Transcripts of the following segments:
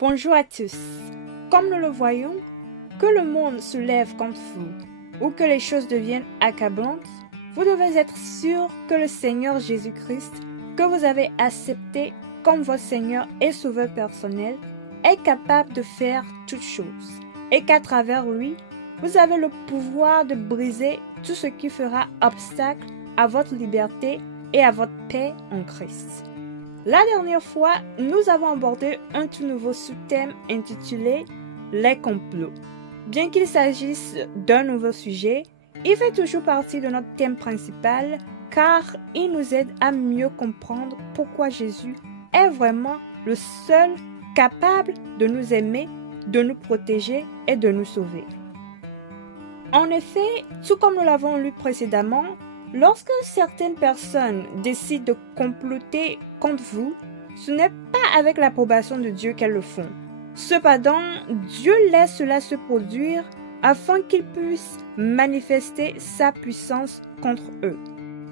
Bonjour à tous. Comme nous le voyons, que le monde se lève contre vous ou que les choses deviennent accablantes, vous devez être sûr que le Seigneur Jésus-Christ, que vous avez accepté comme votre Seigneur et Sauveur personnel, est capable de faire toutes choses et qu'à travers lui, vous avez le pouvoir de briser tout ce qui fera obstacle à votre liberté et à votre paix en Christ. La dernière fois, nous avons abordé un tout nouveau sous-thème intitulé « Les complots ». Bien qu'il s'agisse d'un nouveau sujet, il fait toujours partie de notre thème principal car il nous aide à mieux comprendre pourquoi Jésus est vraiment le seul capable de nous aimer, de nous protéger et de nous sauver. En effet, tout comme nous l'avons lu précédemment, lorsque certaines personnes décident de comploter contre vous, ce n'est pas avec l'approbation de Dieu qu'elles le font. Cependant, Dieu laisse cela se produire afin qu'il puisse manifester sa puissance contre eux.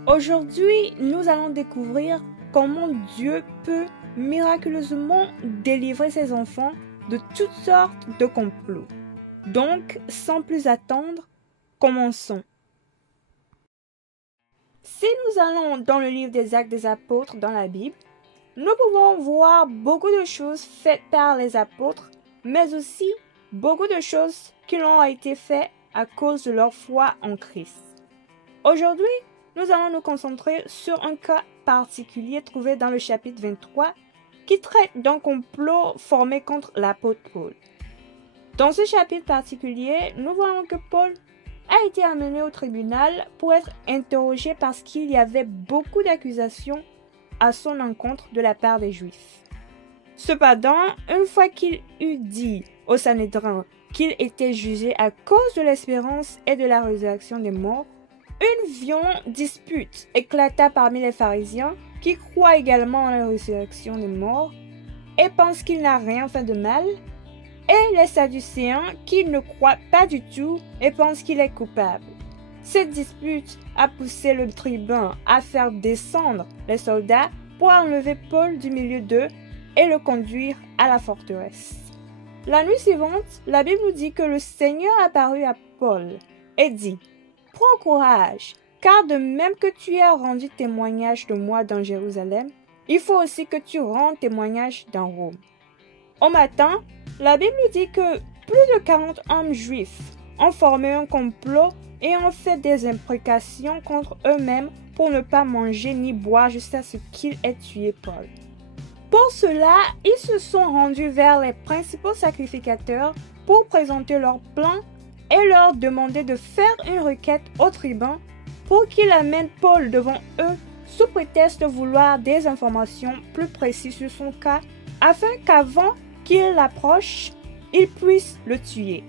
Aujourd'hui, nous allons découvrir comment Dieu peut miraculeusement délivrer ses enfants de toutes sortes de complots. Donc, sans plus attendre, commençons. Si nous allons dans le livre des Actes des Apôtres dans la Bible, nous pouvons voir beaucoup de choses faites par les apôtres, mais aussi beaucoup de choses qui ont été faites à cause de leur foi en Christ. Aujourd'hui, nous allons nous concentrer sur un cas particulier trouvé dans le chapitre 23 qui traite d'un complot formé contre l'apôtre Paul. Dans ce chapitre particulier, nous voyons que Paul a été amené au tribunal pour être interrogé parce qu'il y avait beaucoup d'accusations à son encontre de la part des Juifs. Cependant, une fois qu'il eut dit au Sanhédrin qu'il était jugé à cause de l'espérance et de la résurrection des morts, une violente dispute éclata parmi les pharisiens qui croient également en la résurrection des morts et pensent qu'il n'a rien fait de mal, et les Sadducéens qui ne croient pas du tout et pensent qu'il est coupable. Cette dispute a poussé le tribun à faire descendre les soldats pour enlever Paul du milieu d'eux et le conduire à la forteresse. La nuit suivante, la Bible nous dit que le Seigneur apparut à Paul et dit « Prends courage, car de même que tu as rendu témoignage de moi dans Jérusalem, il faut aussi que tu rendes témoignage dans Rome. » Au matin, la Bible nous dit que plus de 40 hommes juifs ont formé un complot et ont fait des imprécations contre eux-mêmes pour ne pas manger ni boire jusqu'à ce qu'ils aient tué Paul. Pour cela, ils se sont rendus vers les principaux sacrificateurs pour présenter leur plan et leur demander de faire une requête au tribun pour qu'il amène Paul devant eux sous prétexte de vouloir des informations plus précises sur son cas afin qu'avant qu'il l'approche, ils puissent le tuer.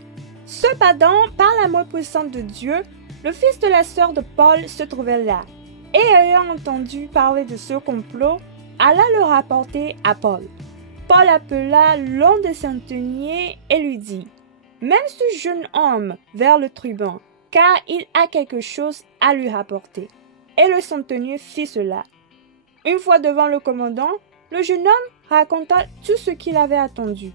Cependant, par la main puissante de Dieu, le fils de la sœur de Paul se trouvait là, et ayant entendu parler de ce complot, alla le rapporter à Paul. Paul appela l'un des centeniers et lui dit « Mène ce jeune homme vers le tribun, car il a quelque chose à lui rapporter. » Et le centenier fit cela. Une fois devant le commandant, le jeune homme raconta tout ce qu'il avait attendu.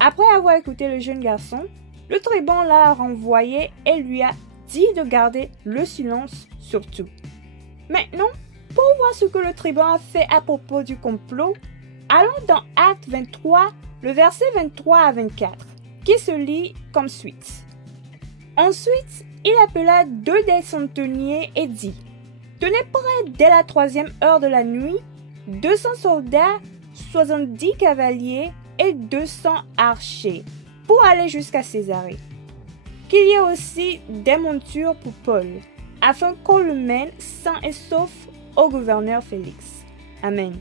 Après avoir écouté le jeune garçon, le tribun l'a renvoyé et lui a dit de garder le silence sur tout. Maintenant, pour voir ce que le tribun a fait à propos du complot, allons dans Acte 23, le verset 23 à 24, qui se lit comme suit. Ensuite, il appela 2 des centeniers et dit « Tenez prêt dès la 3e heure de la nuit 200 soldats, 70 cavaliers et 200 archers pour aller jusqu'à Césarée. Qu'il y ait aussi des montures pour Paul, afin qu'on le mène sain et sauf au gouverneur Félix. Amen. »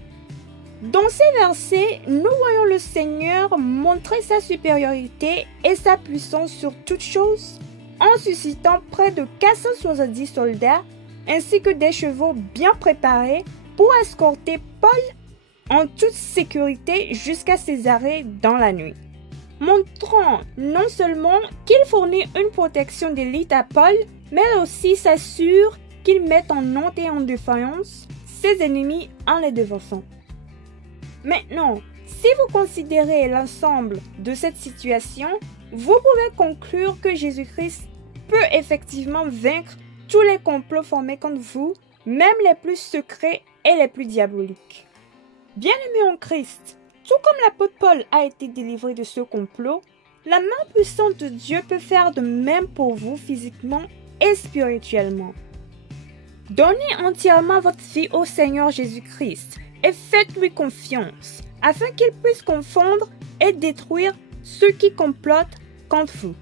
Dans ces versets, nous voyons le Seigneur montrer sa supériorité et sa puissance sur toutes choses en suscitant près de 470 soldats ainsi que des chevaux bien préparés pour escorter Paul en toute sécurité jusqu'à Césarée dans la nuit. Montrant non seulement qu'il fournit une protection d'élite à Paul, mais aussi s'assure qu'il met en honte et en défaillance ses ennemis en les devançant. Maintenant, Si vous considérez l'ensemble de cette situation, vous pouvez conclure que Jésus-Christ peut effectivement vaincre tous les complots formés contre vous, même les plus secrets et les plus diaboliques. Bien-aimés en Christ, tout comme l'apôtre Paul a été délivré de ce complot, la main puissante de Dieu peut faire de même pour vous physiquement et spirituellement. Donnez entièrement votre vie au Seigneur Jésus-Christ et faites-lui confiance, afin qu'il puisse confondre et détruire ceux qui complotent contre vous.